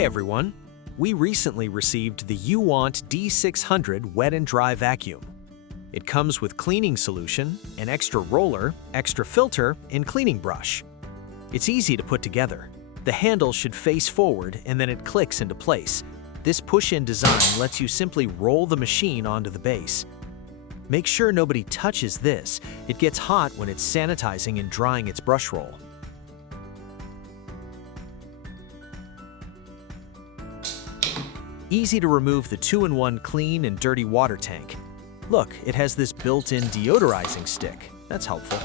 Hi everyone! We recently received the UWANT D600 Wet and Dry Vacuum. It comes with cleaning solution, an extra roller, extra filter, and cleaning brush. It's easy to put together. The handle should face forward and then it clicks into place. This push-in design lets you simply roll the machine onto the base. Make sure nobody touches this. It gets hot when it's sanitizing and drying its brush roll. Easy to remove the 2-in-1 clean and dirty water tank. Look, it has this built-in deodorizing stick. That's helpful.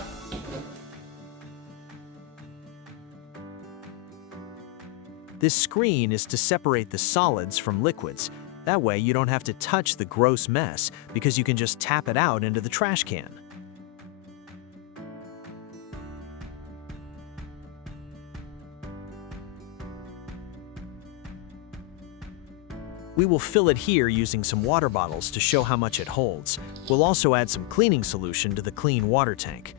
This screen is to separate the solids from liquids. That way you don't have to touch the gross mess because you can just tap it out into the trash can. We will fill it here using some water bottles to show how much it holds. We'll also add some cleaning solution to the clean water tank.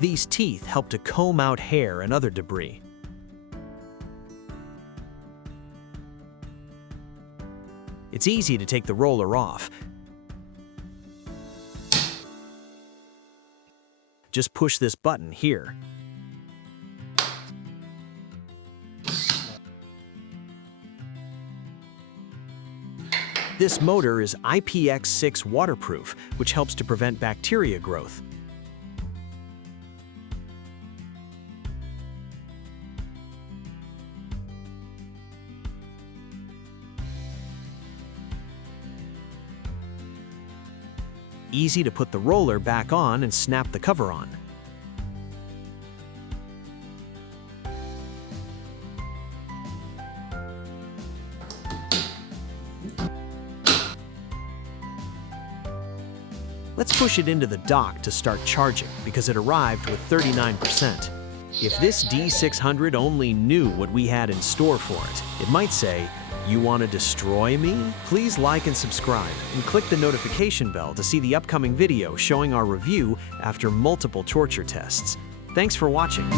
These teeth help to comb out hair and other debris. It's easy to take the roller off. Just push this button here. This motor is IPX6 waterproof, which helps to prevent bacteria growth. Easy to put the roller back on and snap the cover on. Let's push it into the dock to start charging because it arrived with 39%. If this D600 only knew what we had in store for it, it might say, "You want to destroy me?" Please like and subscribe, and click the notification bell to see the upcoming video showing our review after multiple torture tests. Thanks for watching.